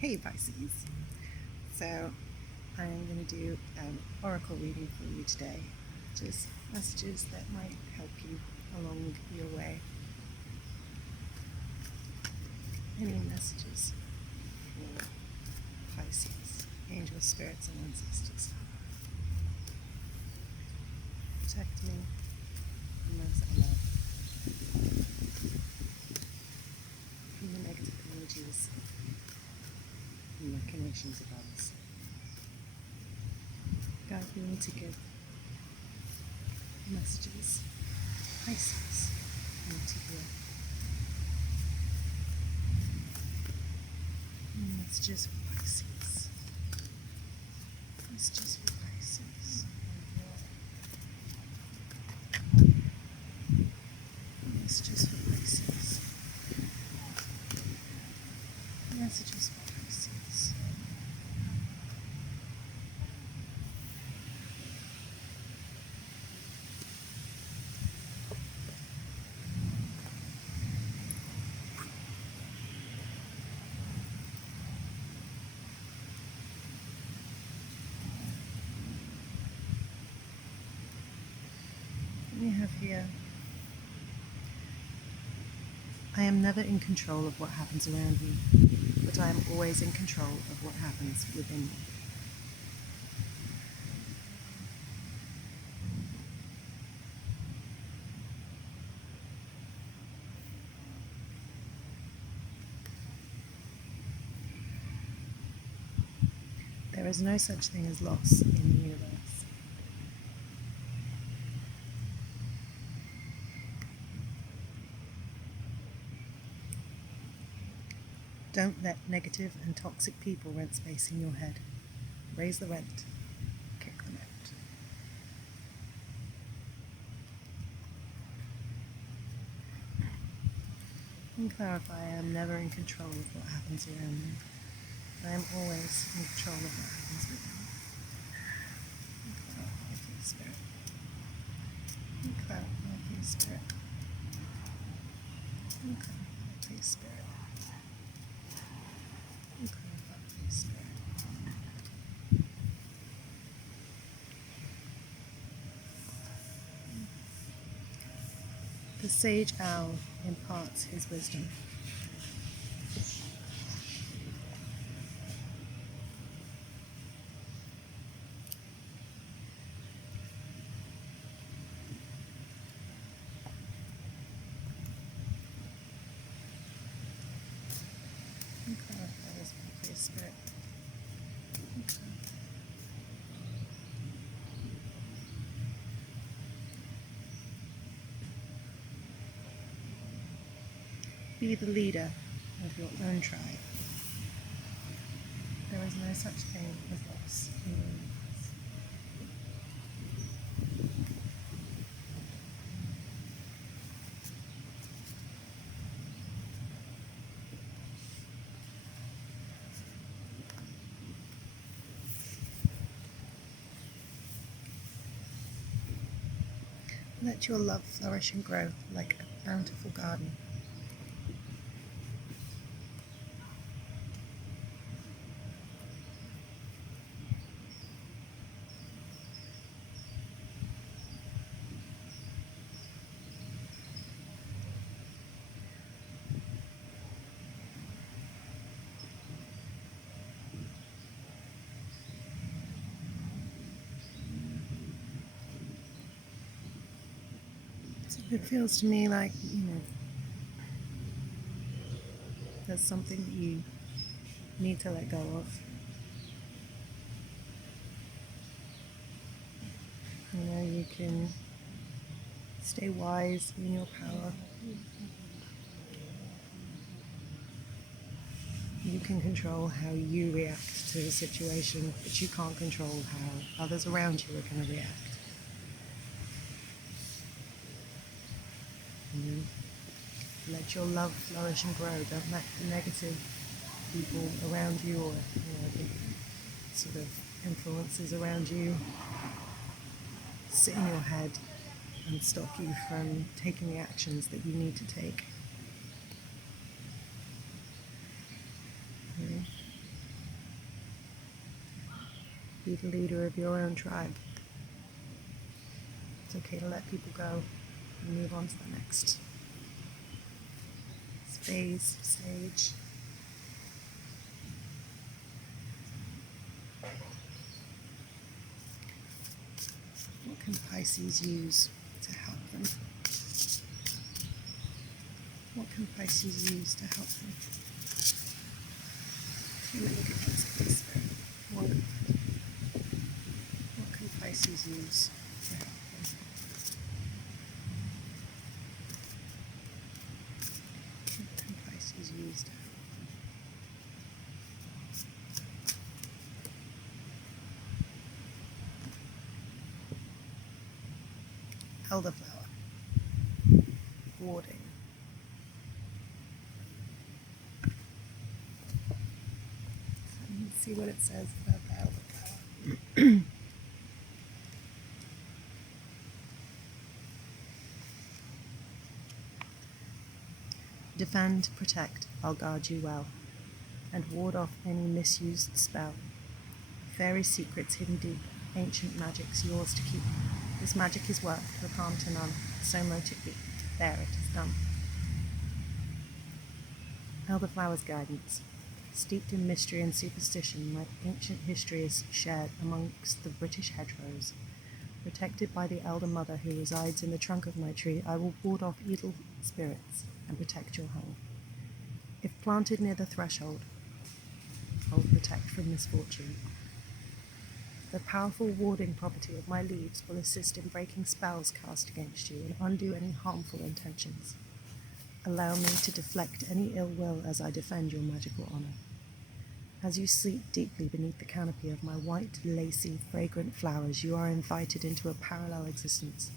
Hey Pisces. So I'm going to do an oracle reading for you today, just messages that might help you along your way. Any messages for Pisces, angels, spirits, and ancestors. Protect me from those I love, from the negative energies and machinations of others. Guide me to give messages, Pisces, and to hear. Messages for Pisces. Messages for Pisces. Messages for Pisces. Messages for Pisces. We have here, I am never in control of what happens around me, but I am always in control of what happens within me. There is no such thing as loss in the universe. Don't let negative and toxic people rent space in your head. Raise the rent, kick them out. And clarify, I am never in control of what happens around me. I am always in control of what happens within me. And clarify for the spirit. And clarify for the spirit. And clarify for the spirit. And clarify for the spirit. The sage owl imparts his wisdom. And clarify as well for the spirit. And clarify. Be the leader of your own tribe. There is no such thing as loss in the universe. Let your love flourish and grow like a bountiful garden. So it feels to me like, there's something that you need to let go of. You can stay wise in your power. You can control how you react to a situation, but you can't control how others around you are going to react. Let your love flourish and grow. Don't let the negative people around you or the sort of influences around you sit in your head and stop you from taking the actions that you need to take. be the leader of your own tribe. It's okay to let people go and move on to the next phase, stage. What can Pisces use to help them? What can Pisces use to help them? Too many different things. What can Pisces use to help them? What can Pisces use to help them? Elderflower. Warding. See what it says about the elderflower. Defend, protect, I'll guard you well, and ward off any misused spell. Fairy secrets hidden deep, ancient magic's yours to keep. This magic is worked with harm to none, so mote it be. There it is done. Elderflower's guidance. Steeped in mystery and superstition, my ancient history is shared amongst the British hedgerows. Protected by the elder mother who resides in the trunk of my tree, I will ward off evil spirits and protect your home. If planted near the threshold, I will protect from misfortune. The powerful warding property of my leaves will assist in breaking spells cast against you and undo any harmful intentions. Allow me to deflect any ill will as I defend your magical honor. As you sleep deeply beneath the canopy of my white, lacy, fragrant flowers, you are invited into a parallel existence,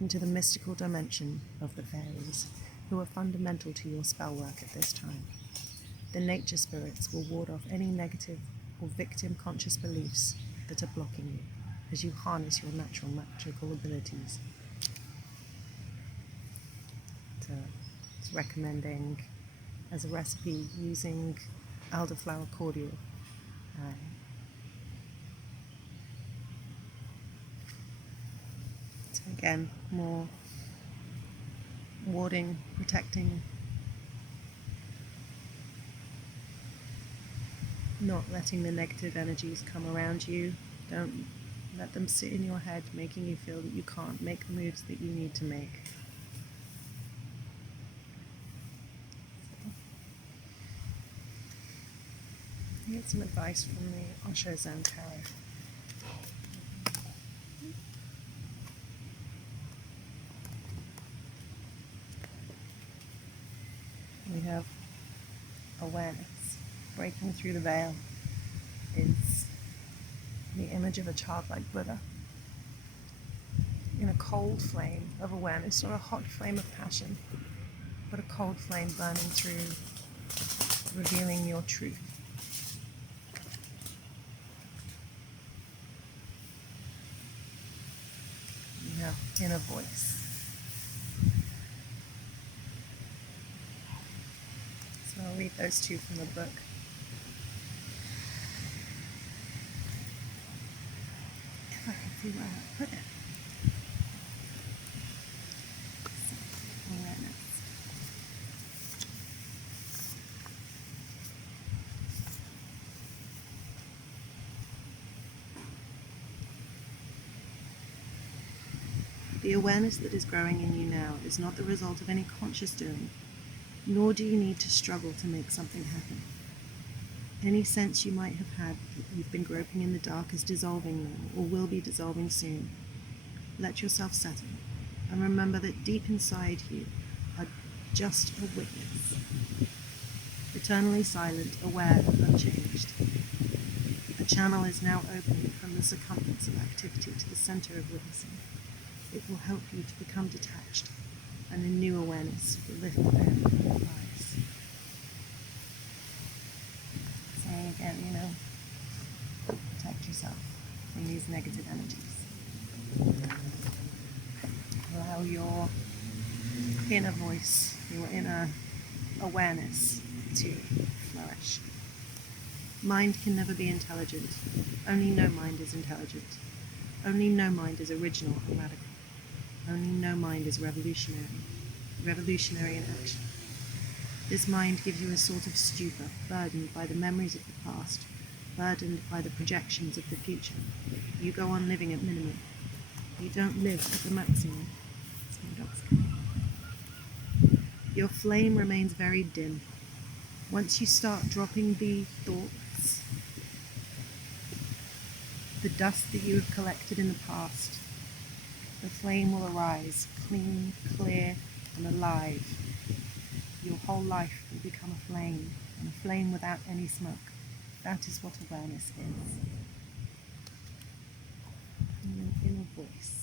into the mystical dimension of the fairies, who are fundamental to your spell work at this time. The nature spirits will ward off any negative or victim-conscious beliefs that are blocking you, as you harness your natural magical abilities. It's recommending, as a recipe, using elderflower cordial. So again, more warding, protecting, not letting the negative energies come around you. Don't let them sit in your head, making you feel that you can't make the moves that you need to make. Get some advice from the Osho Zen Tarot. We have awareness. Breaking through the veil is the image of a childlike Buddha in a cold flame of awareness, not a hot flame of passion, but a cold flame burning through, revealing your truth. You have inner voice. So I'll read those two from the book. If I can see where I put it. Awareness. The awareness that is growing in you now is not the result of any conscious doing, nor do you need to struggle to make something happen. Any sense you might have had that you've been groping in the dark is dissolving now, or will be dissolving soon. Let yourself settle, and remember that deep inside you are just a witness, eternally silent, aware and unchanged. A channel is now opening from the circumference of activity to the center of witnessing. It will help you to become detached, and a new awareness will lift the veil from your eyes. Saying again, protect yourself from these negative energies. Allow your inner voice, your inner awareness to flourish. Mind can never be intelligent. Only no mind is intelligent. Only no mind is original and radical. Only no mind is revolutionary in action. This mind gives you a sort of stupor, burdened by the memories of the past, burdened by the projections of the future. You go on living at minimum. You don't live at the maximum. Your flame remains very dim. Once you start dropping the thoughts, the dust that you have collected in the past, the flame will arise, clean, clear, and alive. Your whole life will become a flame, and a flame without any smoke. That is what awareness is. An inner voice.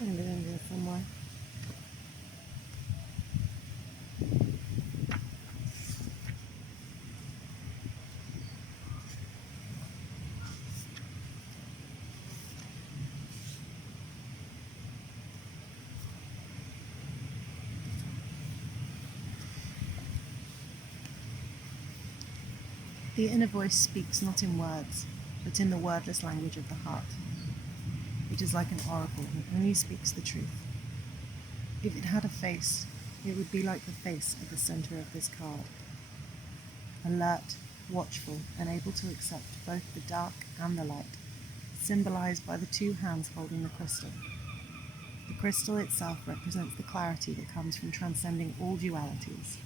Under there somewhere. The inner voice speaks not in words, but in the wordless language of the heart. It is like an oracle that only speaks the truth. If it had a face, it would be like the face at the center of this card. Alert, watchful, and able to accept both the dark and the light, symbolized by the two hands holding the crystal. The crystal itself represents the clarity that comes from transcending all dualities.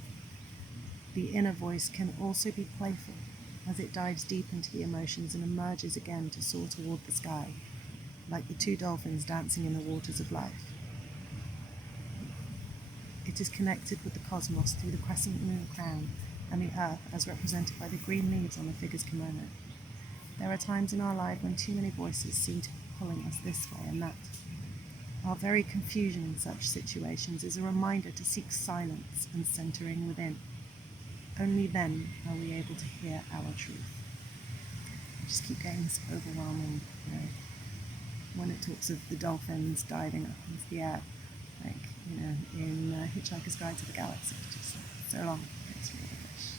The inner voice can also be playful, as it dives deep into the emotions and emerges again to soar toward the sky, like the two dolphins dancing in the waters of life. It is connected with the cosmos through the crescent moon crown and the earth as represented by the green leaves on the figure's kimono. There are times in our life when too many voices seem to be pulling us this way and that. Our very confusion in such situations is a reminder to seek silence and centering within. Only then are we able to hear our truth. I just keep getting this overwhelming, when it talks of the dolphins diving up into the air, in Hitchhiker's Guide to the Galaxy. It's just so long, it's really fish.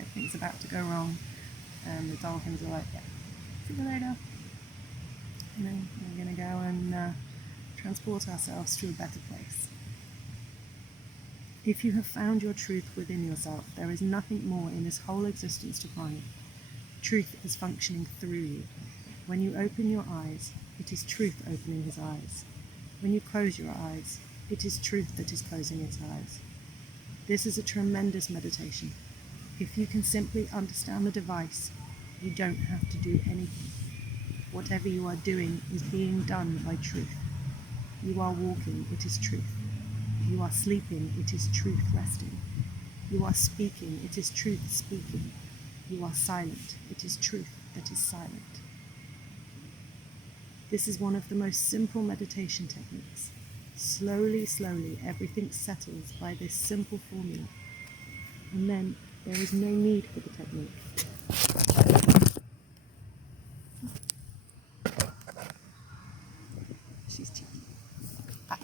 Everything's about to go wrong, and the dolphins are like, yeah, see you later. We're going to go and transport ourselves to a better place. If you have found your truth within yourself, there is nothing more in this whole existence to find. Truth is functioning through you. When you open your eyes, it is truth opening his eyes. When you close your eyes, it is truth that is closing its eyes. This is a tremendous meditation. If you can simply understand the device, you don't have to do anything. Whatever you are doing is being done by truth. You are walking, it is truth. You are sleeping, it is truth resting. You are speaking, it is truth speaking. You are silent, it is truth that is silent. This is one of the most simple meditation techniques. Slowly, slowly, everything settles by this simple formula. And then there is no need for the technique. She's cheeky. Hi.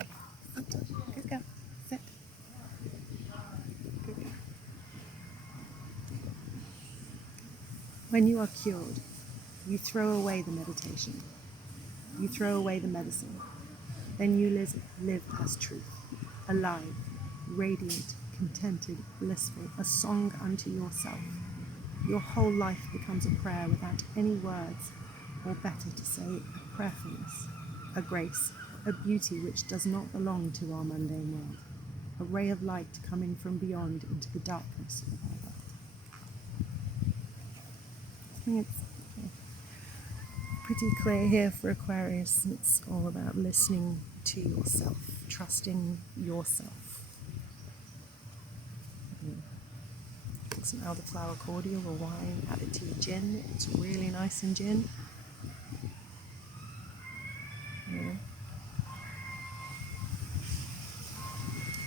Good girl. Sit. Good girl. When you are cured, you throw away the meditation. You throw away the medicine. Then you live as truth, alive, radiant, contented, blissful, a song unto yourself. Your whole life becomes a prayer without any words, or better to say, a prayerfulness, a grace, a beauty which does not belong to our mundane world, a ray of light coming from beyond into the darkness of our world. I think it's pretty clear here for Aquarius. It's all about listening to yourself, trusting yourself. Some elderflower cordial or wine added to your gin. It's really nice in gin. Yeah.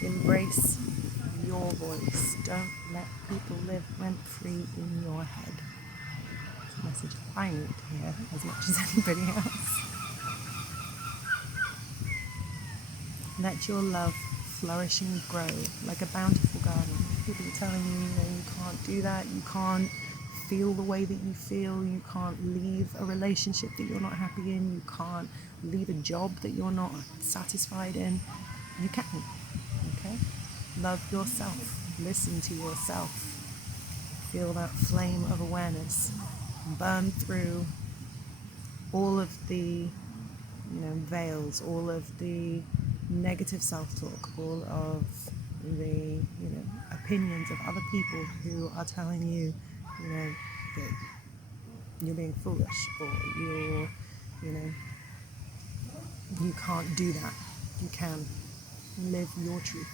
Embrace your voice. Don't let people live rent-free in your head. It's a message I need to hear as much as anybody else. Let your love flourish and grow like a bountiful garden. People are telling you, you can't do that, you can't feel the way that you feel, you can't leave a relationship that you're not happy in, you can't leave a job that you're not satisfied in. You can, okay? Love yourself, listen to yourself, feel that flame of awareness, burn through all of the veils, all of the negative self-talk, all of the opinions of other people who are telling you that you're being foolish, or you can't do that. You can live your truth.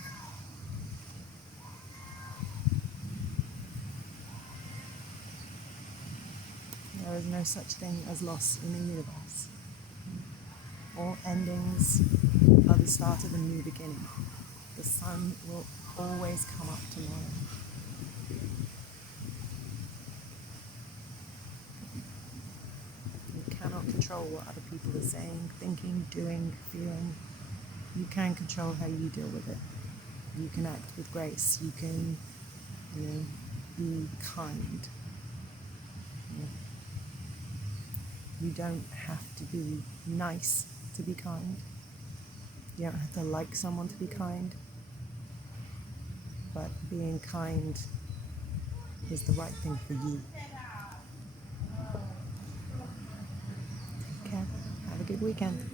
There is no such thing as loss in the universe. All endings are the start of a new beginning. The sun will always come up tomorrow. You cannot control what other people are saying, thinking, doing, feeling. You can control how you deal with it. You can act with grace. You can, be kind. You don't have to be nice to be kind. You don't have to like someone to be kind. But being kind is the right thing for you. Take care. Have a good weekend.